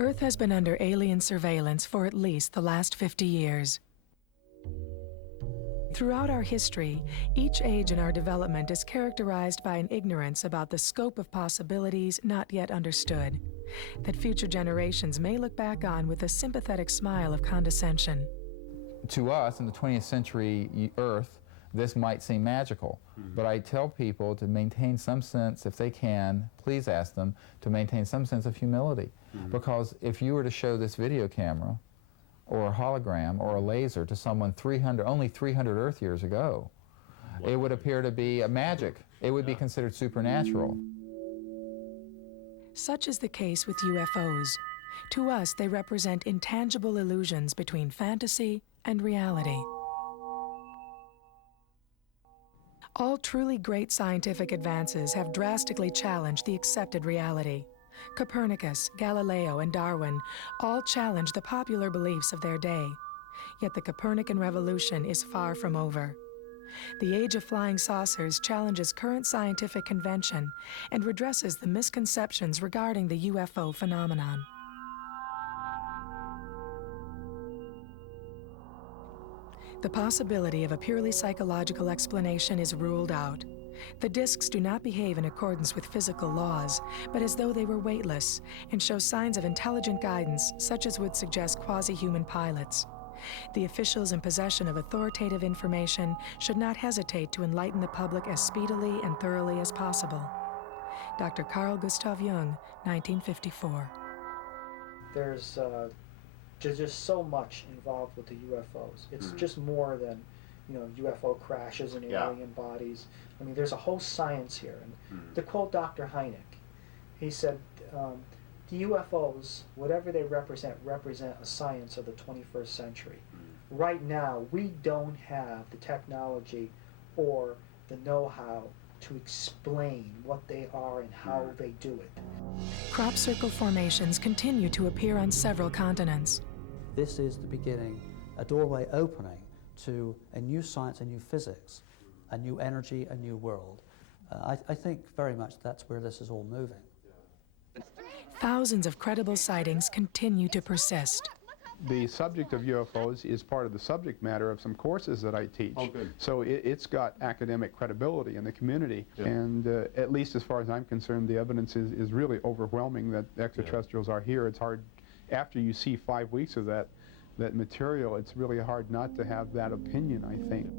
Earth has been under alien surveillance for at least the last 50 years. Throughout our history, each age in our development is characterized by an ignorance about the scope of possibilities not yet understood, that future generations may look back on with a sympathetic smile of condescension. To us, in the 20th century Earth, this might seem magical, but I tell people to maintain some sense, if they can, please ask them to maintain some sense of humility. Because if you were to show this video camera or a hologram or a laser to someone only 300 Earth years ago, it would appear to be a magic. It would be considered supernatural. Such is the case with UFOs. To us, they represent intangible illusions between fantasy and reality. All truly great scientific advances have drastically challenged the accepted reality. Copernicus, Galileo, and Darwin all challenged the popular beliefs of their day. Yet the Copernican revolution is far from over. The age of flying saucers challenges current scientific convention and redresses the misconceptions regarding the UFO phenomenon. The possibility of a purely psychological explanation is ruled out. The discs do not behave in accordance with physical laws, but as though they were weightless and show signs of intelligent guidance, such as would suggest quasi-human pilots. The officials in possession of authoritative information should not hesitate to enlighten the public as speedily and thoroughly as possible. Dr. Carl Gustav Jung, 1954. There's just so much involved with the UFOs. It's just more than, UFO crashes and alien bodies. I mean, there's a whole science here. And to quote Dr. Hynek, he said, the UFOs, whatever they represent a science of the 21st century. Right now, we don't have the technology or the know-how to explain what they are and how they do it. Crop circle formations continue to appear on several continents. This is the beginning, a doorway opening to a new science, a new physics, a new energy, a new world. I think very much that's where this is all moving. Thousands of credible sightings continue to persist. The subject of UFOs is part of the subject matter of some courses that I teach. Oh, good. So it's got academic credibility in the community. Yeah. And at least as far as I'm concerned, the evidence is really overwhelming that extraterrestrials are here. It's hard, after you see 5 weeks of that material, it's really hard not to have that opinion, I think.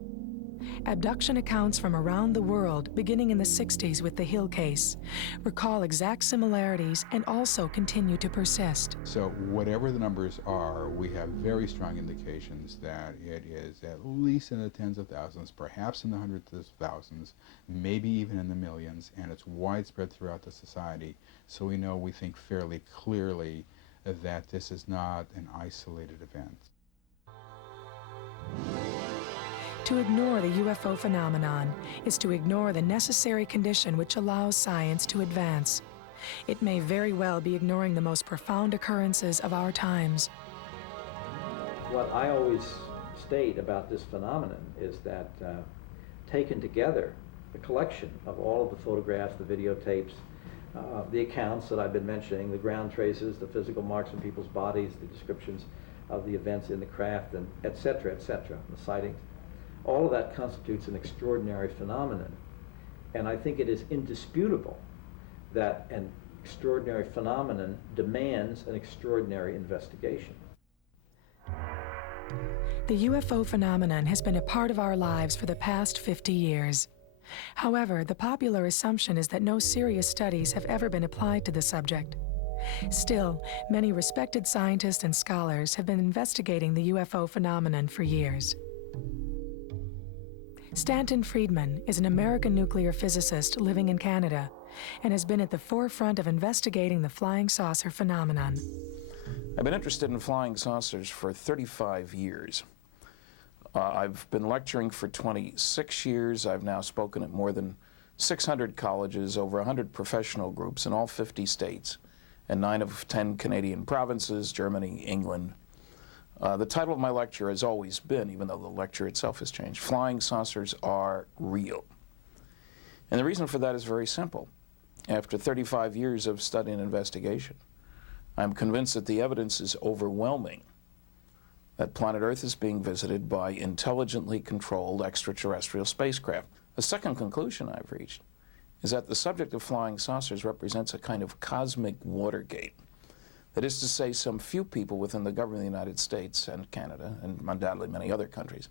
Abduction accounts from around the world, beginning in the 60s with the Hill case, recall exact similarities and also continue to persist. So whatever the numbers are, we have very strong indications that it is at least in the tens of thousands, perhaps in the hundreds of thousands, maybe even in the millions, and it's widespread throughout the society. So we think fairly clearly that this is not an isolated event. To ignore the UFO phenomenon is to ignore the necessary condition which allows science to advance. It may very well be ignoring the most profound occurrences of our times. What I always state about this phenomenon is that taken together, the collection of all of the photographs, the videotapes, the accounts that I've been mentioning, the ground traces, the physical marks on people's bodies, the descriptions of the events in the craft, and et cetera, the sightings, all of that constitutes an extraordinary phenomenon. And I think it is indisputable that an extraordinary phenomenon demands an extraordinary investigation. The UFO phenomenon has been a part of our lives for the past 50 years. However, the popular assumption is that no serious studies have ever been applied to the subject. Still, many respected scientists and scholars have been investigating the UFO phenomenon for years. Stanton Friedman is an American nuclear physicist living in Canada and has been at the forefront of investigating the flying saucer phenomenon. I've been interested in flying saucers for 35 years. I've been lecturing for 26 years. I've now spoken at more than 600 colleges, over 100 professional groups in all 50 states, and 9 of 10 Canadian provinces, Germany, England. The title of my lecture has always been, even though the lecture itself has changed, Flying Saucers Are Real. And the reason for that is very simple. After 35 years of study and investigation, I'm convinced that the evidence is overwhelming that planet Earth is being visited by intelligently controlled extraterrestrial spacecraft. The second conclusion I've reached is that the subject of flying saucers represents a kind of cosmic Watergate. That is to say, some few people within the government of the United States and Canada, and undoubtedly many other countries,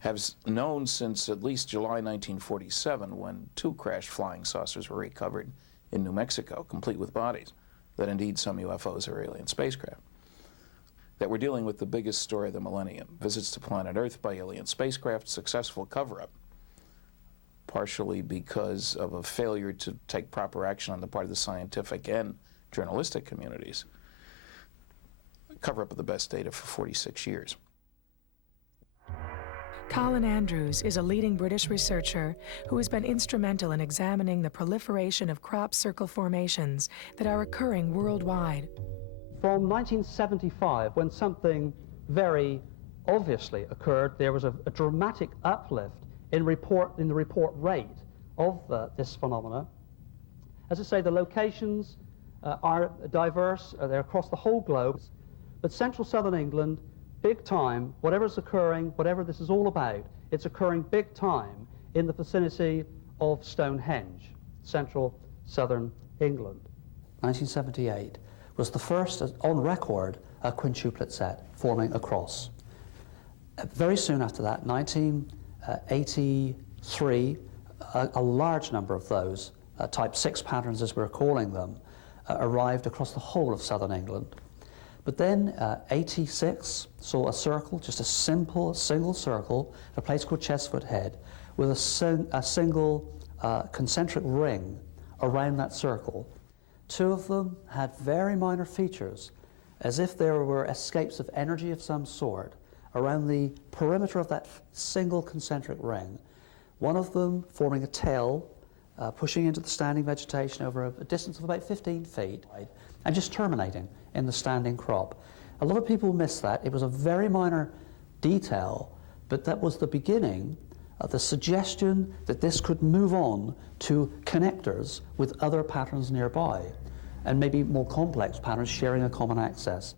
have known since at least July 1947, when 2 crashed flying saucers were recovered in New Mexico, complete with bodies, that indeed some UFOs are alien spacecraft. That we're dealing with the biggest story of the millennium, visits to planet Earth by alien spacecraft, successful cover-up, partially because of a failure to take proper action on the part of the scientific and journalistic communities. Cover-up of the best data for 46 years. Colin Andrews is a leading British researcher who has been instrumental in examining the proliferation of crop circle formations that are occurring worldwide. From 1975, when something very obviously occurred, there was a dramatic uplift in the report rate of this phenomena. As I say, the locations are diverse, they're across the whole globe, but central southern England, big time, whatever's occurring, whatever this is all about, it's occurring big time in the vicinity of Stonehenge, central southern England. 1978 was the first on record quintuplet set forming across. Very soon after that, 1983, a large number of those type 6 patterns, as we're calling them, arrived across the whole of southern England. But then 86 saw a circle, just a simple single circle, a place called Chesfoot Head, with a single concentric ring around that circle. 2 of them had very minor features, as if there were escapes of energy of some sort around the perimeter of that single concentric ring. 1 of them forming a tail, pushing into the standing vegetation over a distance of about 15 feet, and just terminating in the standing crop. A lot of people miss that. It was a very minor detail, but that was the beginning of the suggestion that this could move on to connectors with other patterns nearby, and maybe more complex patterns sharing a common axis.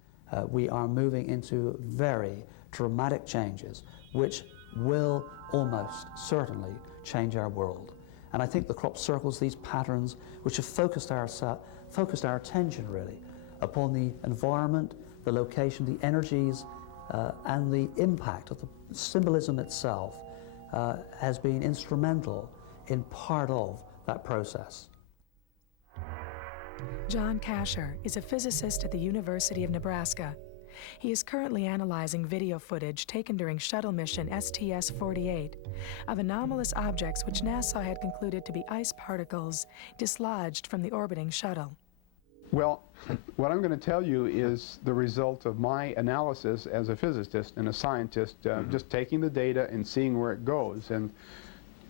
We are moving into very dramatic changes, which will almost certainly change our world. And I think the crop circles, these patterns, which have focused our attention really upon the environment, the location, the energies, and the impact of the symbolism itself, has been instrumental in part of that process. John Kasher is a physicist at the University of Nebraska. He is currently analyzing video footage taken during shuttle mission STS-48 of anomalous objects which NASA had concluded to be ice particles dislodged from the orbiting shuttle. Well, what I'm going to tell you is the result of my analysis as a physicist and a scientist, just taking the data and seeing where it goes. And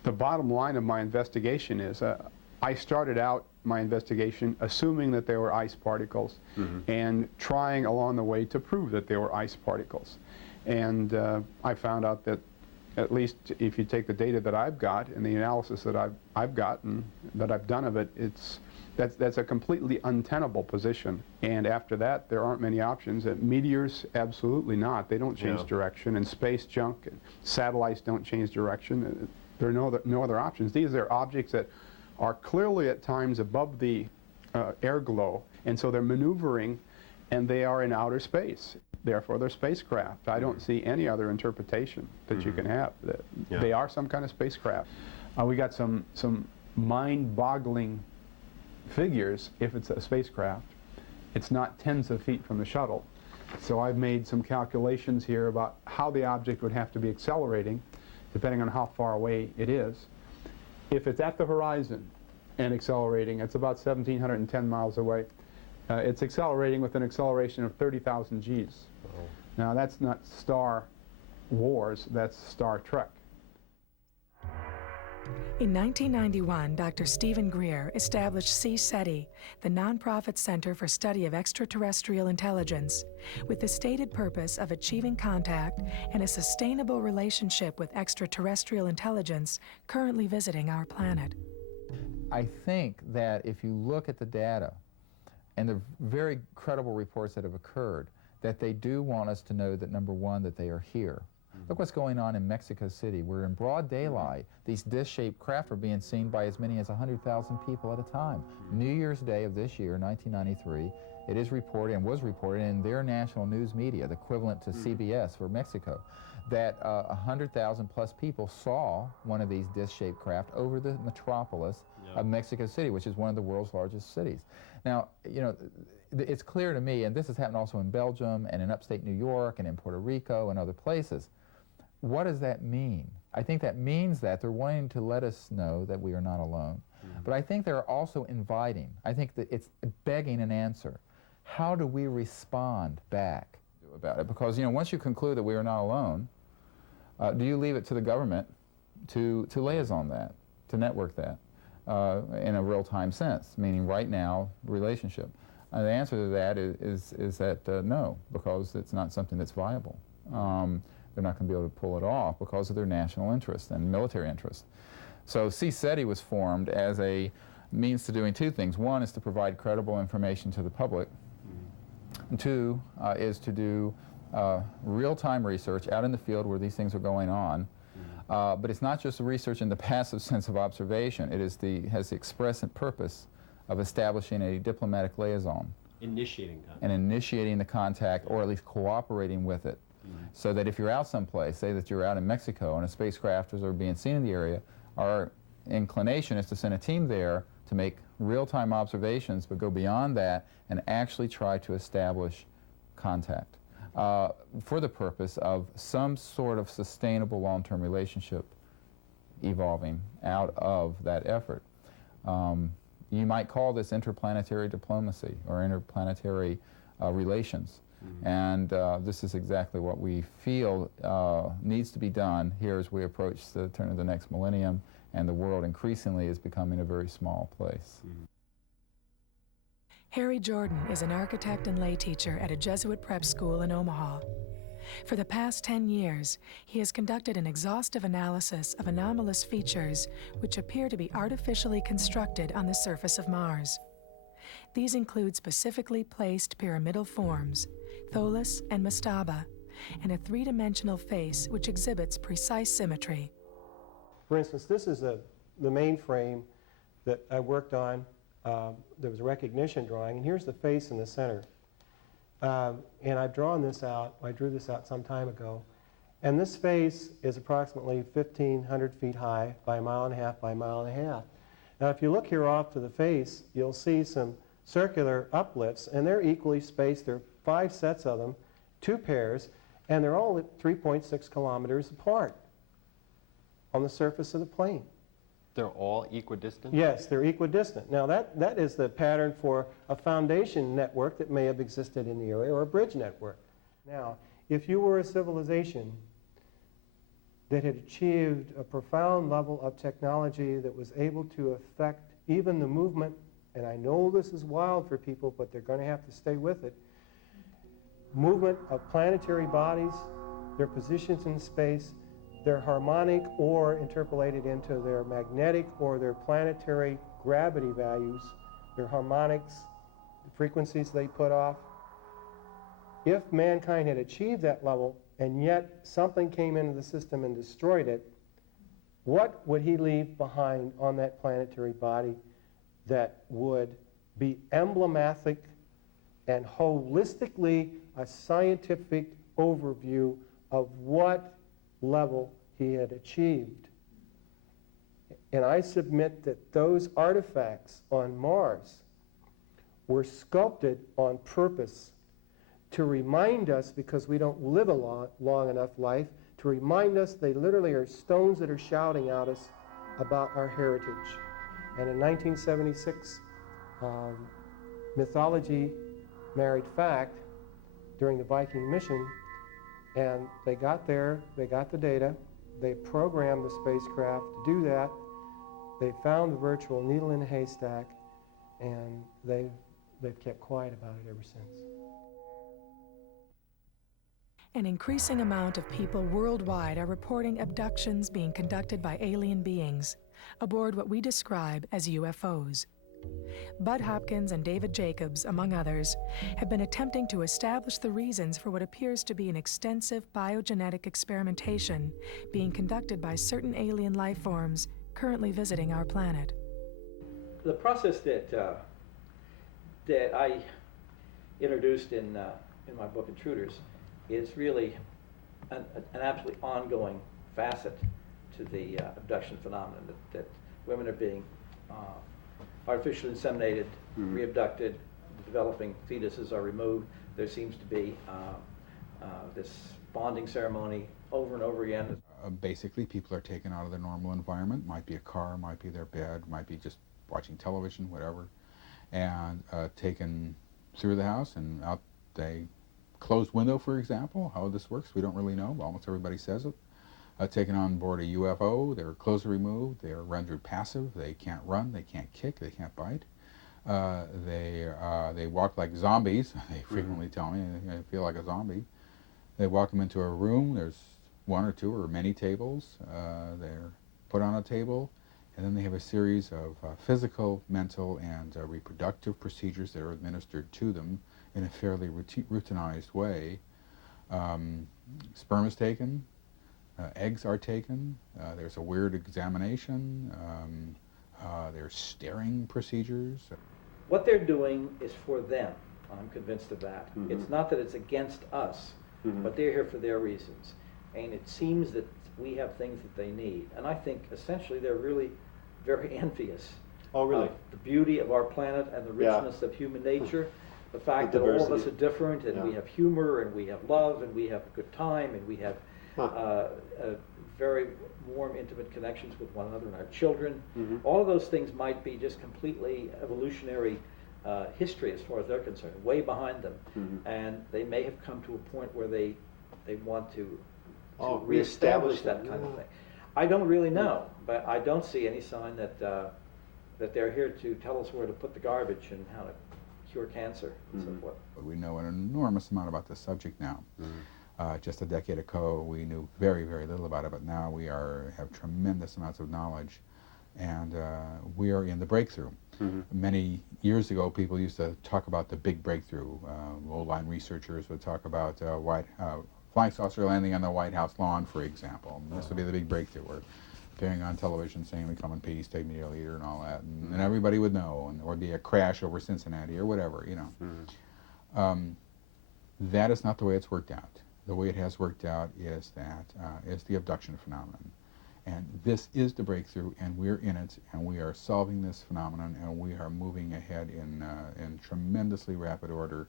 the bottom line of my investigation is I started out my investigation assuming that they were ice particles and trying along the way to prove that they were ice particles. And I found out that, at least if you take the data that I've got and the analysis that I've gotten, that I've done of it, that's a completely untenable position. And after that, there aren't many options. Meteors, absolutely not. They don't change direction. And space junk and satellites don't change direction. There are no other options. These are objects that are clearly at times above the air glow, and so they're maneuvering, and they are in outer space. Therefore, they're spacecraft. I don't see any other interpretation that you can have. They are some kind of spacecraft. We got some mind-boggling figures. If it's a spacecraft, it's not tens of feet from the shuttle. So I've made some calculations here about how the object would have to be accelerating, depending on how far away it is. If it's at the horizon and accelerating, it's about 1,710 miles away. It's accelerating with an acceleration of 30,000 Gs. Now that's not Star Wars, that's Star Trek. In 1991, Dr. Stephen Greer established CSETI, the nonprofit Center for Study of Extraterrestrial Intelligence, with the stated purpose of achieving contact and a sustainable relationship with extraterrestrial intelligence currently visiting our planet. I think that if you look at the data and the very credible reports that have occurred, that they do want us to know that, number one, that they are here. Look what's going on in Mexico City, where in broad daylight, these disc-shaped craft are being seen by as many as 100,000 people at a time. New Year's Day of this year, 1993, it is reported and was reported in their national news media, the equivalent to CBS for Mexico, that 100,000 plus people saw one of these disc-shaped craft over the metropolis of Mexico City, which is one of the world's largest cities. Now, you know, it's clear to me, and this has happened also in Belgium and in upstate New York and in Puerto Rico and other places. What does that mean? I think that means that they're wanting to let us know that we are not alone. But I think they're also inviting. I think that it's begging an answer. How do we respond back about it? Because, you know, once you conclude that we are not alone, do you leave it to the government to liaison that, to network that in a real-time sense, meaning right now relationship? The answer to that is that no, because it's not something that's viable. They're not going to be able to pull it off because of their national interest and military interest. So CSETI was formed as a means to doing two things. One is to provide credible information to the public. And two is to do real-time research out in the field where these things are going on. But it's not just the research in the passive sense of observation. It is has the express purpose of establishing a diplomatic liaison. Initiating contact. And initiating the contact, or at least cooperating with it. So that if you're out someplace, say that you're out in Mexico and a spacecraft is being seen in the area, our inclination is to send a team there to make real-time observations, but go beyond that and actually try to establish contact for the purpose of some sort of sustainable long-term relationship evolving out of that effort. You might call this interplanetary diplomacy or interplanetary relations. And this is exactly what we feel needs to be done here as we approach the turn of the next millennium, and the world increasingly is becoming a very small place. Harry Jordan is an architect and lay teacher at a Jesuit prep school in Omaha. For the past 10 years, he has conducted an exhaustive analysis of anomalous features which appear to be artificially constructed on the surface of Mars. These include specifically placed pyramidal forms, Tholis and Mastaba, and a three-dimensional face which exhibits precise symmetry. For instance, this is the main frame that I worked on. There was a recognition drawing, and here's the face in the center. And I've drawn this out. I drew this out some time ago. And this face is approximately 1,500 feet high by a mile and a half by a mile and a half. Now, if you look here off to the face, you'll see some circular uplifts, and they're equally spaced. There are 5 sets of them, 2 pairs, and they're all at 3.6 kilometers apart on the surface of the plane. They're all equidistant? Yes, they're equidistant. Now, that is the pattern for a foundation network that may have existed in the area, or a bridge network. Now, if you were a civilization that had achieved a profound level of technology that was able to affect even the movement, and I know this is wild for people, but they're going to have to stay with it, movement of planetary bodies, their positions in space, their harmonic or interpolated into their magnetic or their planetary gravity values, their harmonics, the frequencies they put off. If mankind had achieved that level and yet something came into the system and destroyed it, what would he leave behind on that planetary body that would be emblematic and holistically a scientific overview of what level he had achieved? And I submit that those artifacts on Mars were sculpted on purpose to remind us, because we don't live a long enough life, to remind us they literally are stones that are shouting at us about our heritage. And in 1976, mythology married fact during the Viking mission, and they got there, they got the data, they programmed the spacecraft to do that, they found the virtual needle in a haystack, and they've kept quiet about it ever since. An increasing amount of people worldwide are reporting abductions being conducted by alien beings aboard what we describe as UFOs. Bud Hopkins and David Jacobs, among others, have been attempting to establish the reasons for what appears to be an extensive biogenetic experimentation being conducted by certain alien life forms currently visiting our planet. The process that I introduced in my book Intruders is really an absolutely ongoing facet to the abduction phenomenon, that women are being artificially inseminated, re-abducted, developing fetuses are removed. There seems to be this bonding ceremony over and over again. Basically, people are taken out of their normal environment. Might be a car, might be their bed, might be just watching television, whatever, and taken through the house and out a closed window, for example. How this works, we don't really know, but almost everybody says it. Taken on board a UFO, their clothes are removed, they're rendered passive, they can't run, they can't kick, they can't bite. They walk like zombies, they frequently tell me, I feel like a zombie. They walk them into a room, there's one or two or many tables, they're put on a table, and then they have a series of physical, mental, and reproductive procedures that are administered to them in a fairly routinized way. Sperm is taken, eggs are taken, there's a weird examination, there's staring procedures. What they're doing is for them. I'm convinced of that. It's not that it's against us, but they're here for their reasons. And it seems that we have things that they need. And I think essentially they're really very envious of the beauty of our planet and the richness of human nature. The fact that all of us are different, and we have humor, and we have love, and we have a good time, and we have very warm, intimate connections with one another and our children. All of those things might be just completely evolutionary history as far as they're concerned, way behind them. And they may have come to a point where they want to reestablish that kind of thing. I don't really know, but I don't see any sign that that they're here to tell us where to put the garbage and how to cure cancer and so forth. We know an enormous amount about this subject now. Just a decade ago, we knew very, very little about it, but now we have tremendous amounts of knowledge, and we are in the breakthrough. Many years ago, people used to talk about the big breakthrough. Old-line researchers would talk about flying saucer landing on the White House lawn, for example. And this would be the big breakthrough. We're appearing on television saying, "We come in peace, take me to your leader," and all that, and everybody would know, and or be a crash over Cincinnati or whatever, you know. That is not the way it's worked out. The way it has worked out is the abduction phenomenon. And this is the breakthrough, and we're in it, and we are solving this phenomenon, and we are moving ahead in tremendously rapid order,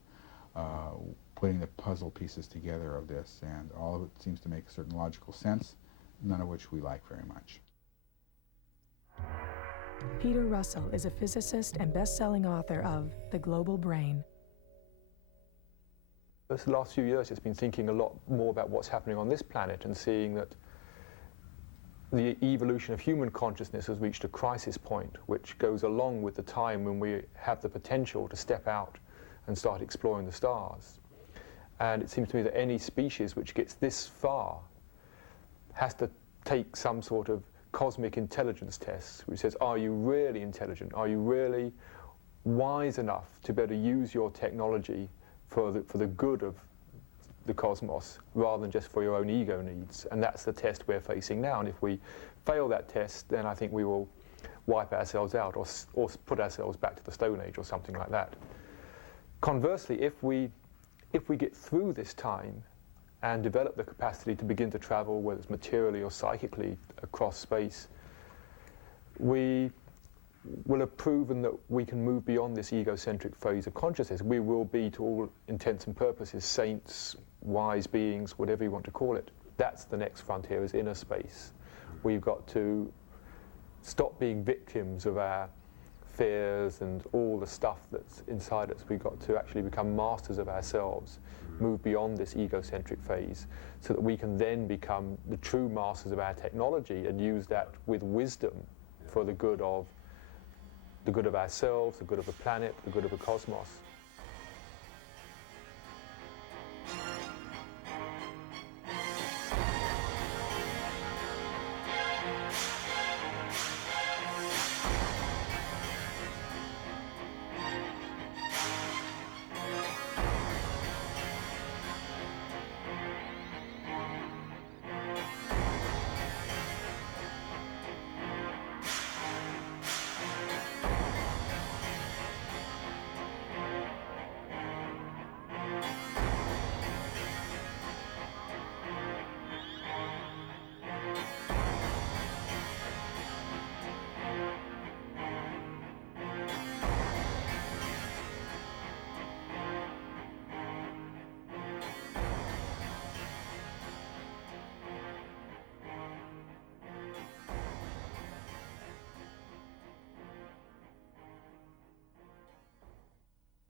putting the puzzle pieces together of this, and all of it seems to make a certain logical sense, none of which we like very much. Peter Russell is a physicist and best-selling author of The Global Brain. The last few years, it's been thinking a lot more about what's happening on this planet and seeing that the evolution of human consciousness has reached a crisis point, which goes along with the time when we have the potential to step out and start exploring the stars. And it seems to me that any species which gets this far has to take some sort of cosmic intelligence test, which says, are you really intelligent? Are you really wise enough to be able to use your technology for the good of the cosmos, rather than just for your own ego needs? And that's the test we're facing now. And if we fail that test, then I think we will wipe ourselves out or put ourselves back to the Stone Age or something like that. Conversely, if we get through this time and develop the capacity to begin to travel, whether it's materially or psychically, across space, we will have proven that we can move beyond this egocentric phase of consciousness. We will be, to all intents and purposes, saints, wise beings, whatever you want to call it. That's the next frontier, is inner space. We've got to stop being victims of our fears and all the stuff that's inside us. We've got to actually become masters of ourselves, move beyond this egocentric phase, so that we can then become the true masters of our technology and use that with wisdom for the good of ourselves, the good of the planet, the good of the cosmos.